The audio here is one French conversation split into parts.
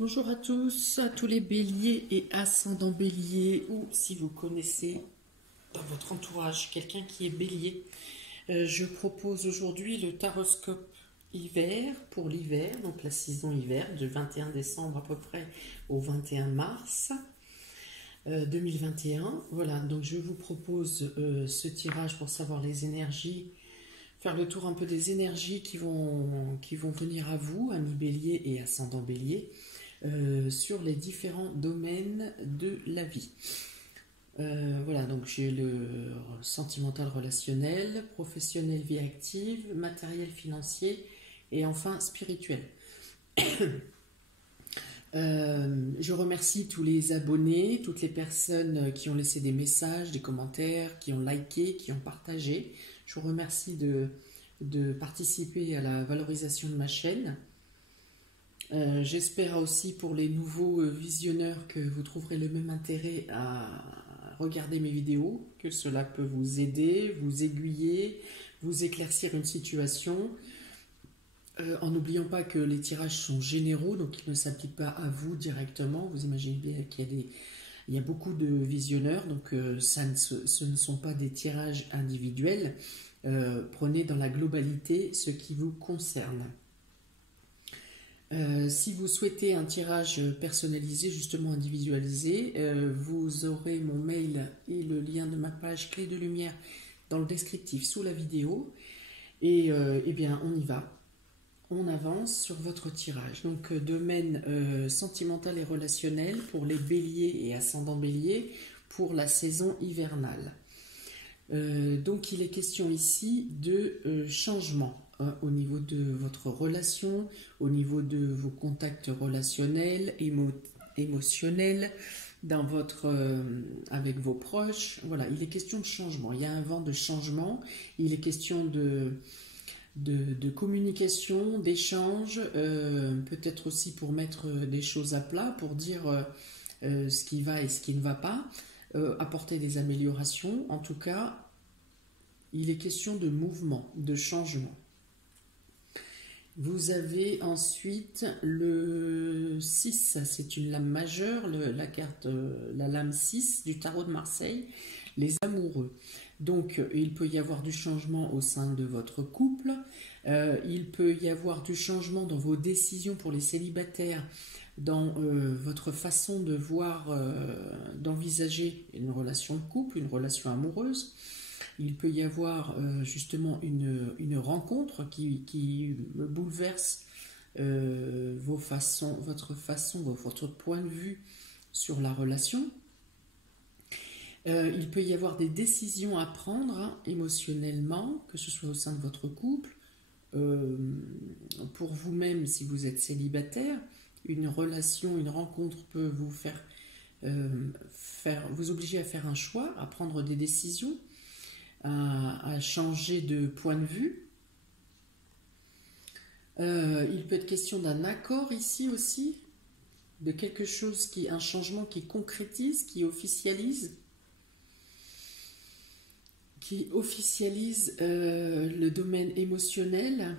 Bonjour à tous les béliers et ascendants béliers, ou si vous connaissez dans votre entourage quelqu'un qui est bélier, je propose aujourd'hui le taroscope hiver pour l'hiver, donc la saison hiver, de 21 décembre à peu près au 21 mars 2021. Voilà, donc je vous propose ce tirage pour savoir les énergies, faire le tour un peu des énergies qui vont venir à vous, amis bélier et ascendant bélier, sur les différents domaines de la vie. Voilà, donc j'ai le sentimental relationnel, professionnel vie active, matériel financier et enfin spirituel. Je remercie tous les abonnés, toutes les personnes qui ont laissé des messages, des commentaires, qui ont liké, qui ont partagé. Je vous remercie de participer à la valorisation de ma chaîne. J'espère aussi pour les nouveaux visionneurs que vous trouverez le même intérêt à regarder mes vidéos, que cela peut vous aider, vous aiguiller, vous éclaircir une situation, en n'oubliant pas que les tirages sont généraux, donc ils ne s'appliquent pas à vous directement. Vous imaginez bien qu'il y a beaucoup de visionneurs, donc ce ne sont pas des tirages individuels. Prenez dans la globalité ce qui vous concerne. Si vous souhaitez un tirage personnalisé, justement individualisé, vous aurez mon mail et le lien de ma page Clé de Lumière dans le descriptif sous la vidéo. Et eh bien, on y va. On avance sur votre tirage. Donc, domaine sentimental et relationnel pour les béliers et ascendants béliers pour la saison hivernale. Donc, il est question ici de changement. Au niveau de votre relation, au niveau de vos contacts relationnels, émotionnels, avec vos proches. Voilà, il est question de changement. Il y a un vent de changement. Il est question de communication, d'échange, peut-être aussi pour mettre des choses à plat, pour dire ce qui va et ce qui ne va pas, apporter des améliorations. En tout cas, il est question de mouvement, de changement. Vous avez ensuite le 6, c'est une lame majeure, la carte, la lame 6 du tarot de Marseille, les amoureux. Donc, il peut y avoir du changement au sein de votre couple, il peut y avoir du changement dans vos décisions pour les célibataires, dans votre façon de voir, d'envisager une relation de couple, une relation amoureuse. Il peut y avoir justement une rencontre qui bouleverse votre point de vue sur la relation. Il peut y avoir des décisions à prendre émotionnellement, que ce soit au sein de votre couple, pour vous-même si vous êtes célibataire. Une relation, une rencontre peut vous vous obliger à faire un choix, à prendre des décisions, à changer de point de vue. Il peut être question d'un accord ici aussi, de quelque chose un changement qui concrétise, qui officialise le domaine émotionnel.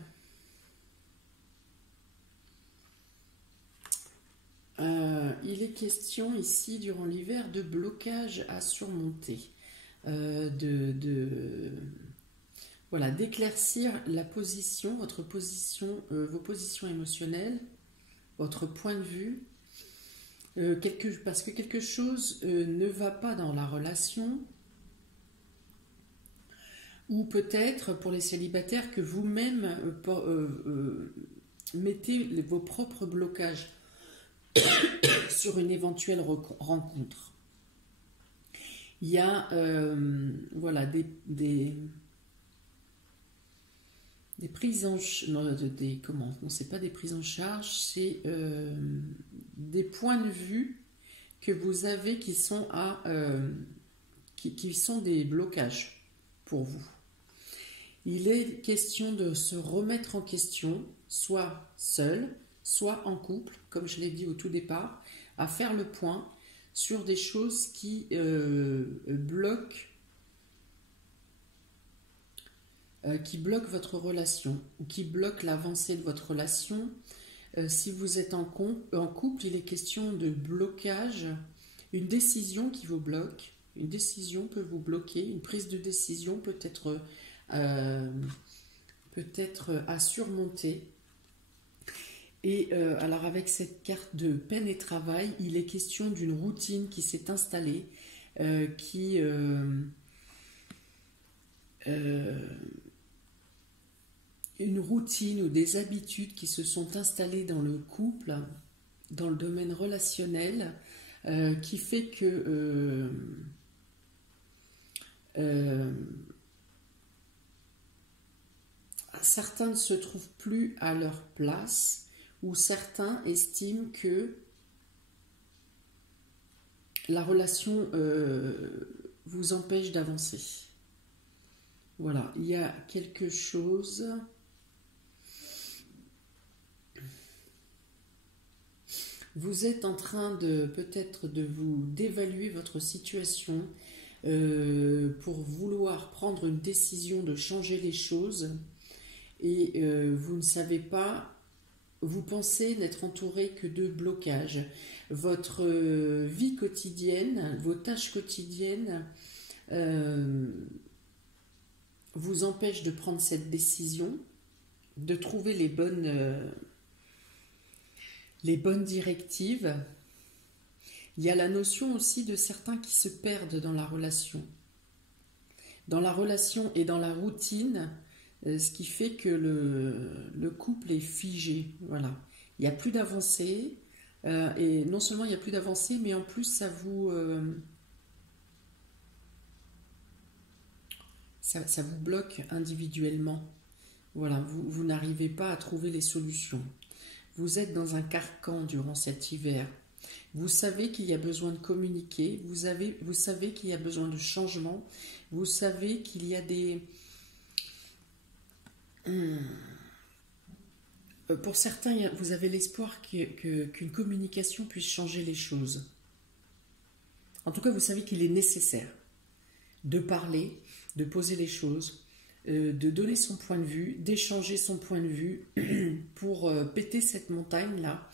Il est question ici durant l'hiver de blocage à surmonter. Voilà, d'éclaircir la position, votre position, vos positions émotionnelles, votre point de vue, parce que quelque chose ne va pas dans la relation, ou peut-être pour les célibataires que vous-même mettez vos propres blocages sur une éventuelle rencontre. Il y a voilà, des prises en charge, c'est pas des prises en charge, c'est des points de vue que vous avez qui sont qui sont des blocages pour vous. Il est question de se remettre en question, soit seul, soit en couple, comme je l'ai dit au tout départ, à faire le point sur des choses qui bloquent votre relation, ou qui bloquent l'avancée de votre relation, Si vous êtes en couple, il est question de blocage, une décision qui vous bloque. Une décision peut vous bloquer, une prise de décision peut-être à surmonter. Et alors avec cette carte de peine et travail, il est question d'une routine qui s'est installée, une routine ou des habitudes qui se sont installées dans le couple, dans le domaine relationnel, qui fait que certains ne se trouvent plus à leur place, ou certains estiment que la relation vous empêche d'avancer. Voilà, il y a quelque chose. Vous êtes en train de peut-être d'évaluer votre situation pour vouloir prendre une décision de changer les choses et vous ne savez pas, vous pensez n'être entouré que de blocages. Votre vie quotidienne, vos tâches quotidiennes vous empêchent de prendre cette décision, de trouver les bonnes directives. Il y a la notion aussi de certains qui se perdent dans la relation. Dans la relation et dans la routine, ce qui fait que le couple est figé. Voilà. Il n'y a plus d'avancée. Et non seulement il n'y a plus d'avancée, mais en plus ça vous bloque individuellement. Voilà, vous n'arrivez pas à trouver les solutions. Vous êtes dans un carcan durant cet hiver. Vous savez qu'il y a besoin de communiquer, vous savez qu'il y a besoin de changement, vous savez qu'il y a des... Pour certains, vous avez l'espoir qu'une communication puisse changer les choses. En tout cas, vous savez qu'il est nécessaire de parler, de poser les choses, de donner son point de vue, d'échanger son point de vue pour péter cette montagne-là,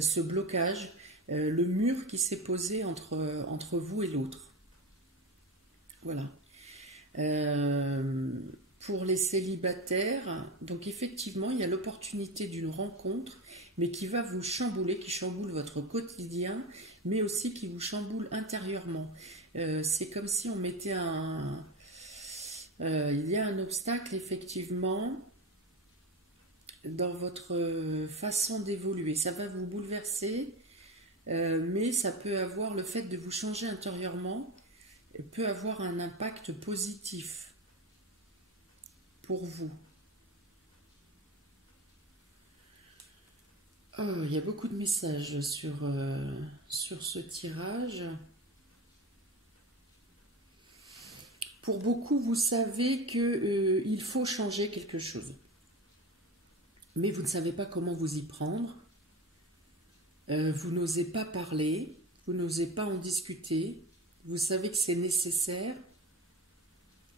ce blocage, le mur qui s'est posé entre vous et l'autre. Voilà. Pour les célibataires, donc effectivement, il y a l'opportunité d'une rencontre, mais qui va vous chambouler, qui chamboule votre quotidien, mais aussi qui vous chamboule intérieurement. C'est comme si on mettait il y a un obstacle, effectivement, dans votre façon d'évoluer. Ça va vous bouleverser, mais ça peut avoir, le fait de vous changer intérieurement, peut avoir un impact positif pour vous. Oh, il y a beaucoup de messages sur ce tirage. Pour beaucoup, vous savez qu'il faut changer quelque chose. Mais vous ne savez pas comment vous y prendre. Vous n'osez pas parler, vous n'osez pas en discuter. Vous savez que c'est nécessaire,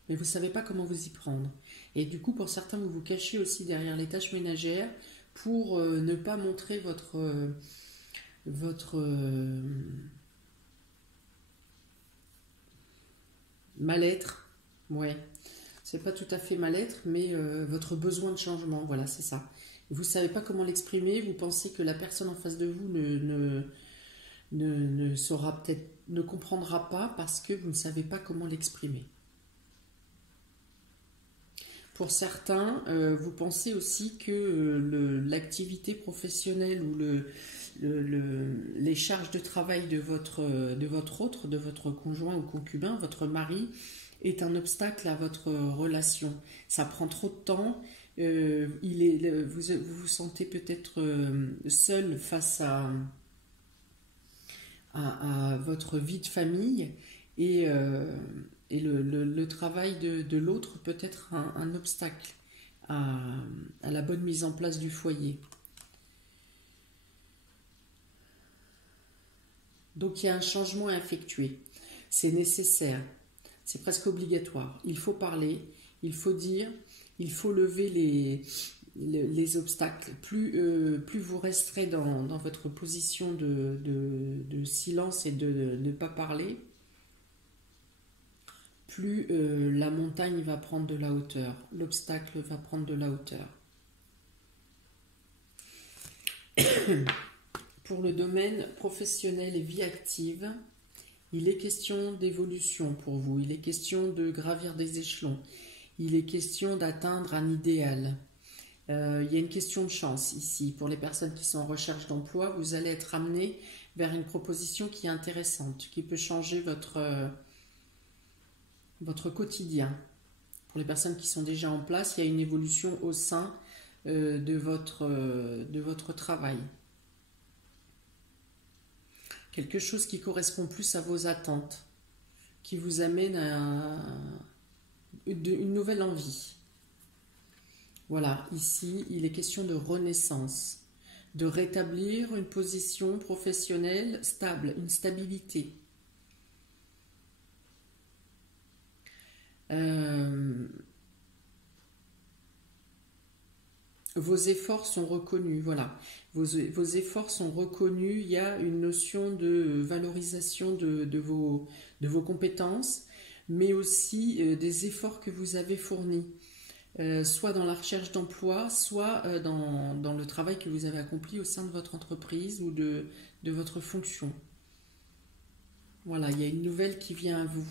mais vous ne savez pas comment vous y prendre. Et du coup, pour certains, vous vous cachez aussi derrière les tâches ménagères pour ne pas montrer votre mal-être. Ouais, c'est pas tout à fait mal-être, mais votre besoin de changement, voilà, c'est ça. Vous ne savez pas comment l'exprimer, vous pensez que la personne en face de vous ne saura peut-être, ne comprendra pas parce que vous ne savez pas comment l'exprimer. Pour certains, vous pensez aussi que l'activité professionnelle ou les charges de travail de votre conjoint ou concubin, votre mari, est un obstacle à votre relation. Ça prend trop de temps. Vous vous sentez peut-être seul face à votre vie de famille et le travail de l'autre peut être un obstacle à la bonne mise en place du foyer. Donc il y a un changement à effectuer. C'est nécessaire, c'est presque obligatoire. Il faut parler, il faut dire, il faut lever les obstacles. Plus vous resterez dans votre position de silence et de ne pas parler, plus la montagne va prendre de la hauteur, l'obstacle va prendre de la hauteur. Pour le domaine professionnel et vie active, il est question d'évolution pour vous, il est question de gravir des échelons, il est question d'atteindre un idéal. Il y a une question de chance ici. Pour les personnes qui sont en recherche d'emploi, vous allez être amené vers une proposition qui est intéressante, qui peut changer votre quotidien. Pour les personnes qui sont déjà en place, il y a une évolution au sein de votre travail. Quelque chose qui correspond plus à vos attentes, qui vous amène à une nouvelle envie. Voilà, ici, il est question de renaissance, de rétablir une position professionnelle stable, une stabilité. Vos efforts sont reconnus, voilà. Vos efforts sont reconnus, il y a une notion de valorisation de vos compétences, mais aussi des efforts que vous avez fournis. Soit dans la recherche d'emploi, soit dans le travail que vous avez accompli au sein de votre entreprise ou de votre fonction. Voilà, il y a une nouvelle qui vient à vous.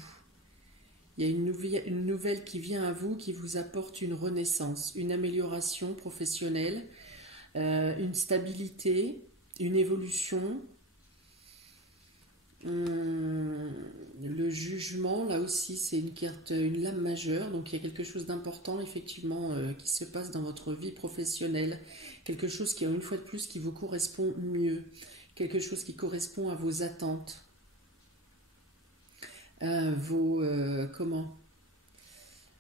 Il y a une nouvelle qui vient à vous qui vous apporte une renaissance, une amélioration professionnelle, une stabilité, une évolution. Le jugement, là aussi, c'est une carte, une lame majeure. Donc, il y a quelque chose d'important, effectivement, qui se passe dans votre vie professionnelle. Quelque chose qui, une fois de plus, qui vous correspond mieux. Quelque chose qui correspond à vos attentes.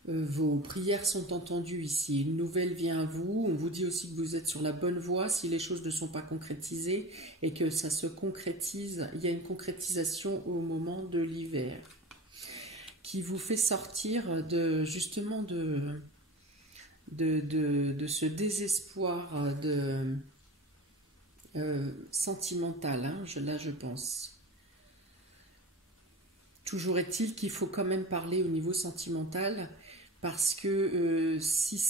Vos prières sont entendues ici. Une nouvelle vient à vous. On vous dit aussi que vous êtes sur la bonne voie si les choses ne sont pas concrétisées et que ça se concrétise. Il y a une concrétisation au moment de l'hiver qui vous fait sortir justement de ce désespoir sentimental. Hein, là, je pense. Toujours est-il qu'il faut quand même parler au niveau sentimental parce que si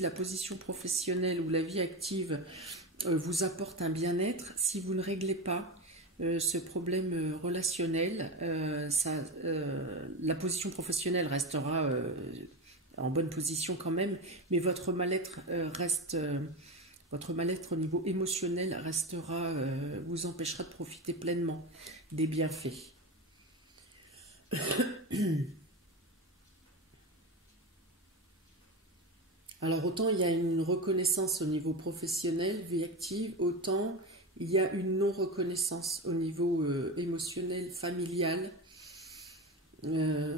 la position professionnelle ou la vie active vous apporte un bien-être, si vous ne réglez pas ce problème relationnel, la position professionnelle restera en bonne position quand même, mais votre mal-être au niveau émotionnel vous empêchera de profiter pleinement des bienfaits. Alors autant il y a une reconnaissance au niveau professionnel, vie active, autant il y a une non-reconnaissance au niveau émotionnel, familial. Là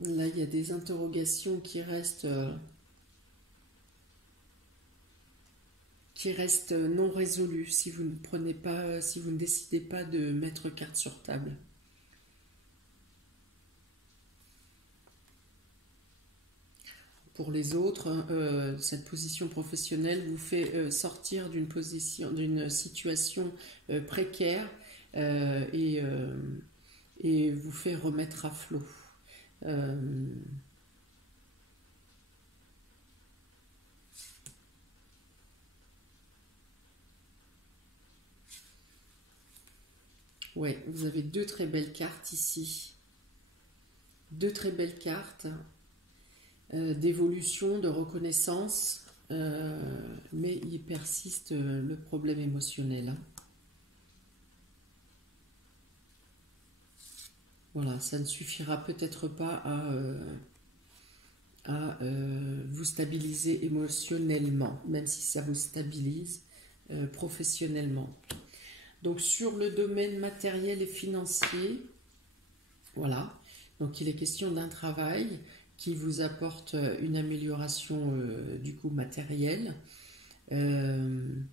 il y a des interrogations qui restent non résolues si vous ne décidez pas de mettre carte sur table. Pour les autres, cette position professionnelle vous fait sortir d'une situation précaire et vous fait remettre à flot. Ouais, vous avez deux très belles cartes ici. Deux très belles cartes. D'évolution, de reconnaissance, mais il persiste le problème émotionnel. Voilà, ça ne suffira peut-être pas à vous stabiliser émotionnellement, même si ça vous stabilise professionnellement. Donc sur le domaine matériel et financier, voilà, donc il est question d'un travail qui vous apporte une amélioration du coup matérielle, une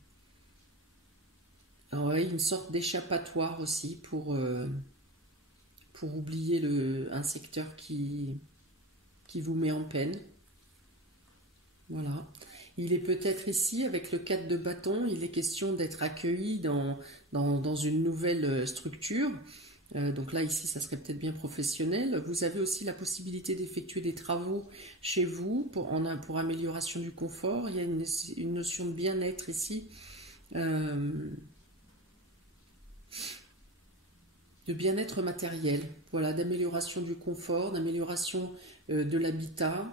sorte d'échappatoire aussi pour oublier un secteur qui vous met en peine. Voilà. Il est peut-être ici, avec le 4 de bâton, il est question d'être accueilli dans une nouvelle structure. Donc là, ici, ça serait peut-être bien professionnel. Vous avez aussi la possibilité d'effectuer des travaux chez vous pour amélioration du confort. Il y a une notion de bien-être ici, de bien-être matériel. Voilà, d'amélioration du confort, d'amélioration de l'habitat.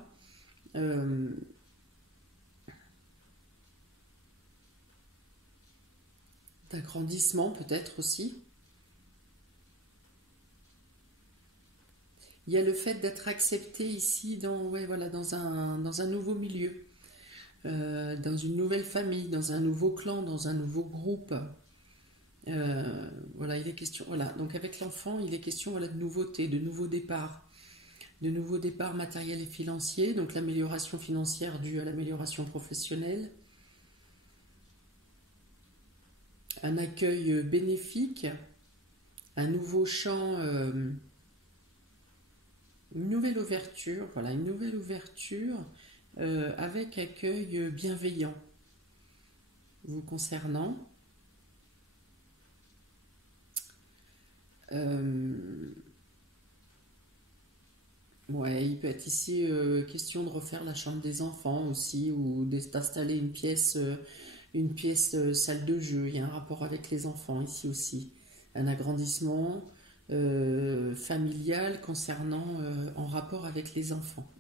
D'agrandissement peut-être aussi. Il y a le fait d'être accepté ici ouais, voilà, dans un nouveau milieu, dans une nouvelle famille, dans un nouveau clan, dans un nouveau groupe. Voilà, il est question. Voilà, donc avec l'enfant, il est question voilà, de nouveautés, de nouveaux départs matériels et financiers. Donc l'amélioration financière due à l'amélioration professionnelle, un accueil bénéfique, un nouveau champ. Une nouvelle ouverture, voilà, une nouvelle ouverture avec accueil bienveillant vous concernant. Ouais, il peut être ici question de refaire la chambre des enfants aussi ou d'installer une pièce salle de jeu. Il y a un rapport avec les enfants ici aussi. Un agrandissement familial concernant en rapport avec les enfants.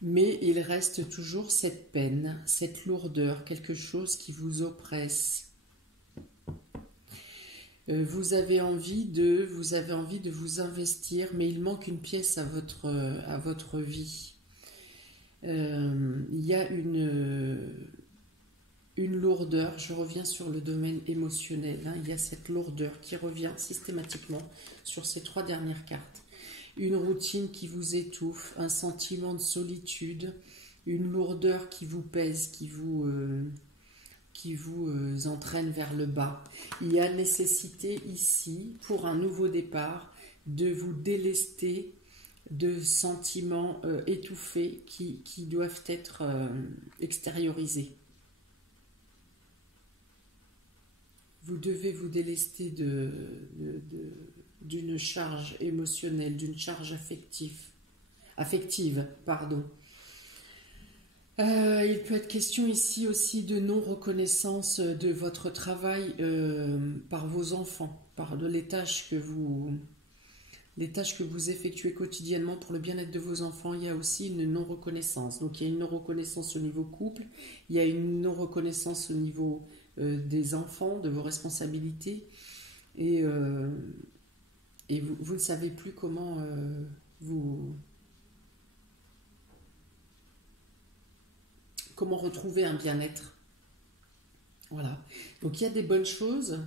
Mais il reste toujours cette peine, cette lourdeur, quelque chose qui vous oppresse. Vous avez envie de vous investir, mais il manque une pièce à votre vie. Il y a une lourdeur, je reviens sur le domaine émotionnel, hein, il y a cette lourdeur qui revient systématiquement sur ces 3 dernières cartes. Une routine qui vous étouffe, un sentiment de solitude, une lourdeur qui vous pèse, qui vous entraîne vers le bas. Il y a nécessité ici, pour un nouveau départ, de vous délester de sentiments étouffés qui doivent être extériorisés. Vous devez vous délester d'une charge émotionnelle, d'une charge affective, pardon. Il peut être question ici aussi de non-reconnaissance de votre travail par vos enfants, par les tâches que vous effectuez quotidiennement pour le bien-être de vos enfants. Il y a aussi une non-reconnaissance. Donc il y a une non-reconnaissance au niveau couple, il y a une non-reconnaissance au niveau des enfants, de vos responsabilités, et vous ne savez plus comment comment retrouver un bien-être. Voilà. Donc il y a des bonnes choses,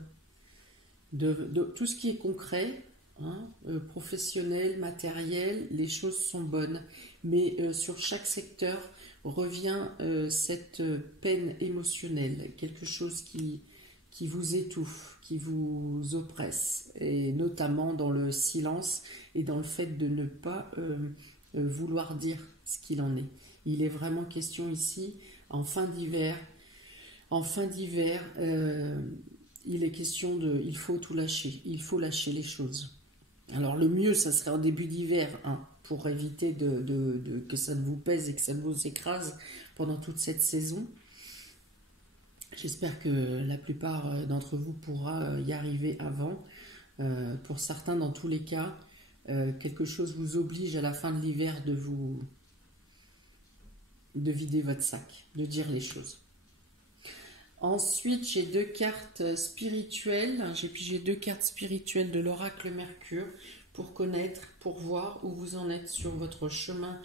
de tout ce qui est concret, hein, professionnel, matériel, les choses sont bonnes. Mais sur chaque secteur revient cette peine émotionnelle, quelque chose qui vous étouffe, qui vous oppresse, et notamment dans le silence et dans le fait de ne pas vouloir dire ce qu'il en est. Il est vraiment question ici, en fin d'hiver, il est question il faut tout lâcher, il faut lâcher les choses. Alors le mieux, ça serait en début d'hiver, hein, pour éviter que ça ne vous pèse et que ça ne vous écrase pendant toute cette saison. J'espère que la plupart d'entre vous pourra y arriver avant. Pour certains, dans tous les cas, quelque chose vous oblige à la fin de l'hiver de vider votre sac, de dire les choses. Ensuite, j'ai 2 cartes spirituelles. J'ai pigé 2 cartes spirituelles de l'oracle Mercure pour connaître, pour voir où vous en êtes sur votre chemin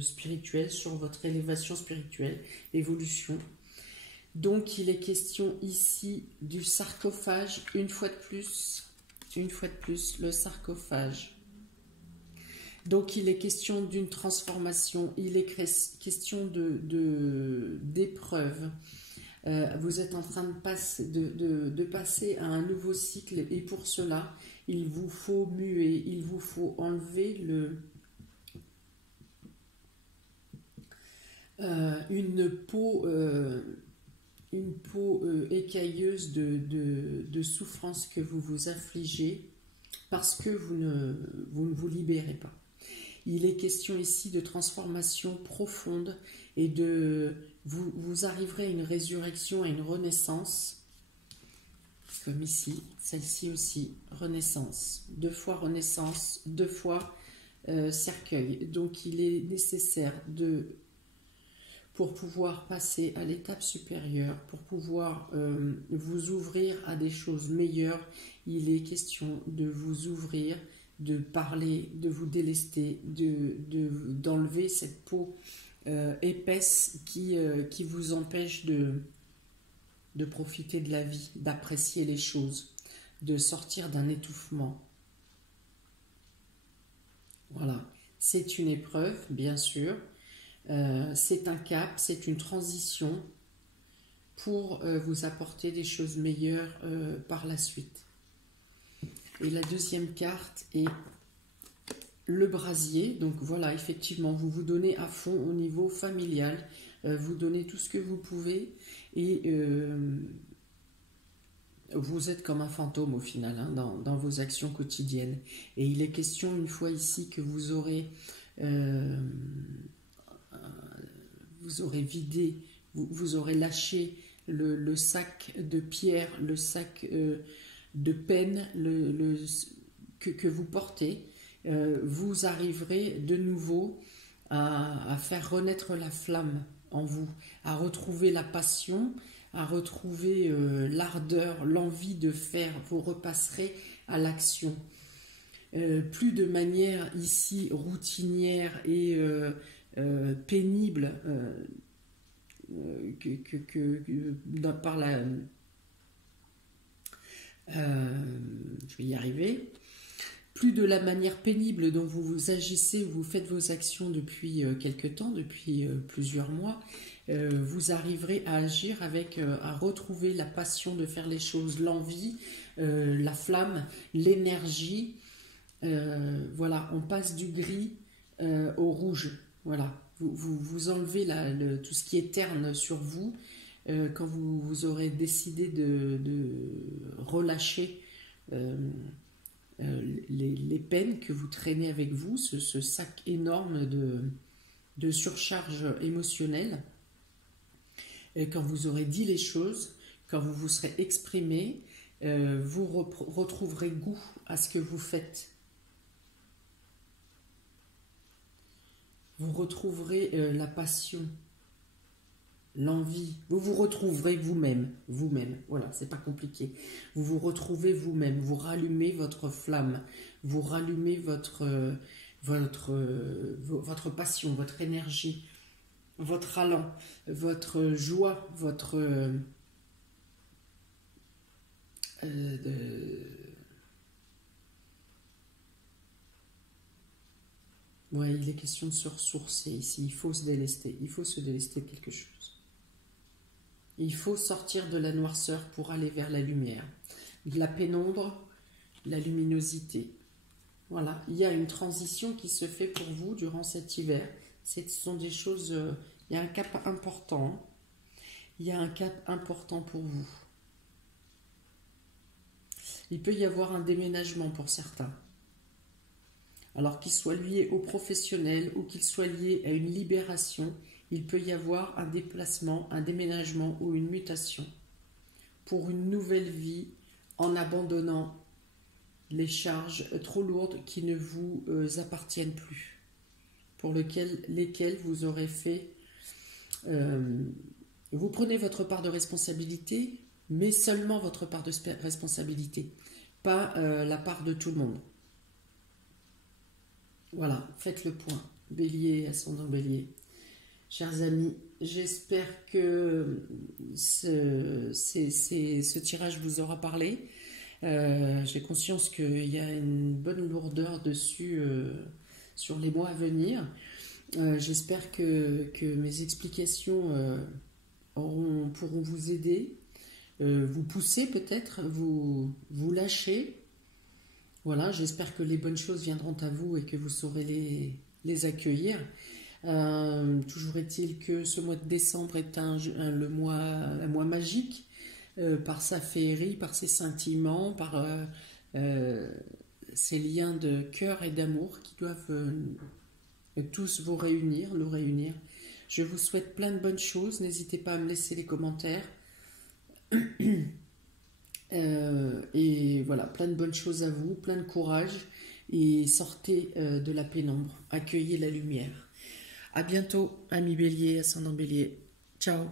spirituel, sur votre élévation spirituelle, évolution. Donc, il est question ici du sarcophage, une fois de plus, le sarcophage. Donc, il est question d'une transformation, il est question d'épreuve. Vous êtes en train de passer à un nouveau cycle, et pour cela, il vous faut muer, il vous faut enlever une peau écailleuse de souffrance que vous vous affligez parce que vous ne vous libérez pas. Il est question ici de transformation profonde et vous arriverez à une résurrection, à une renaissance, comme ici, celle-ci aussi, renaissance, 2 fois renaissance, 2 fois cercueil. Donc il est nécessaire pour pouvoir passer à l'étape supérieure, pour pouvoir vous ouvrir à des choses meilleures, il est question de vous ouvrir, de parler, de vous délester, d'enlever cette peau épaisse qui vous empêche de profiter de la vie, d'apprécier les choses, de sortir d'un étouffement. Voilà, c'est une épreuve, bien sûr, c'est un cap, c'est une transition pour vous apporter des choses meilleures par la suite. Et la deuxième carte est le brasier. Donc voilà, effectivement, vous vous donnez à fond au niveau familial, vous donnez tout ce que vous pouvez et vous êtes comme un fantôme au final hein, dans vos actions quotidiennes. Et il est question une fois ici que vous aurez vidé, vous aurez lâché le sac de pierre, le sac de peine que vous portez, vous arriverez de nouveau à faire renaître la flamme en vous, à retrouver la passion, à retrouver l'ardeur, l'envie de faire, vous repasserez à l'action. Plus de manière ici routinière et pénible par la... je vais y arriver. Plus de la manière pénible dont vous agissez, vous faites vos actions depuis quelque temps, depuis plusieurs mois, vous arriverez à agir avec, à retrouver la passion de faire les choses, l'envie, la flamme, l'énergie. Voilà, on passe du gris au rouge. Voilà, vous enlevez tout ce qui est terne sur vous quand vous aurez décidé de relâcher les peines que vous traînez avec vous, ce sac énorme de surcharge émotionnelle. Et quand vous aurez dit les choses, quand vous vous serez exprimé, vous retrouverez goût à ce que vous faites. Vous retrouverez la passion, l'envie. Vous vous retrouverez vous-même. Voilà, c'est pas compliqué. Vous vous retrouvez vous-même. Vous rallumez votre flamme. Vous rallumez votre passion, votre énergie, votre allant, votre joie, votre... Ouais, il est question de se ressourcer ici. Il faut se délester. Il faut se délester de quelque chose. Il faut sortir de la noirceur pour aller vers la lumière. De la pénombre, la luminosité. Voilà, il y a une transition qui se fait pour vous durant cet hiver. Ce sont des choses... il y a un cap important. Il y a un cap important pour vous. Il peut y avoir un déménagement pour certains. Alors qu'il soit lié au professionnel ou qu'il soit lié à une libération, il peut y avoir un déplacement, un déménagement ou une mutation pour une nouvelle vie en abandonnant les charges trop lourdes qui ne vous appartiennent plus, pour lesquelles vous aurez fait... vous prenez votre part de responsabilité, mais seulement votre part de responsabilité, pas la part de tout le monde. Voilà, faites le point. Bélier, ascendant Bélier. Chers amis, j'espère que ce tirage vous aura parlé. J'ai conscience qu'il y a une bonne lourdeur dessus sur les mois à venir. J'espère que mes explications pourront vous aider, vous pousser peut-être, vous lâcher, Voilà, j'espère que les bonnes choses viendront à vous et que vous saurez les accueillir. Toujours est-il que ce mois de décembre est un mois magique par sa féerie, par ses sentiments, par ces liens de cœur et d'amour qui doivent tous vous réunir, le réunir. Je vous souhaite plein de bonnes choses. N'hésitez pas à me laisser les commentaires. Et voilà, plein de bonnes choses à vous, plein de courage et sortez de la pénombre, accueillez la lumière. À bientôt, amis Bélier, ascendant Bélier. Ciao.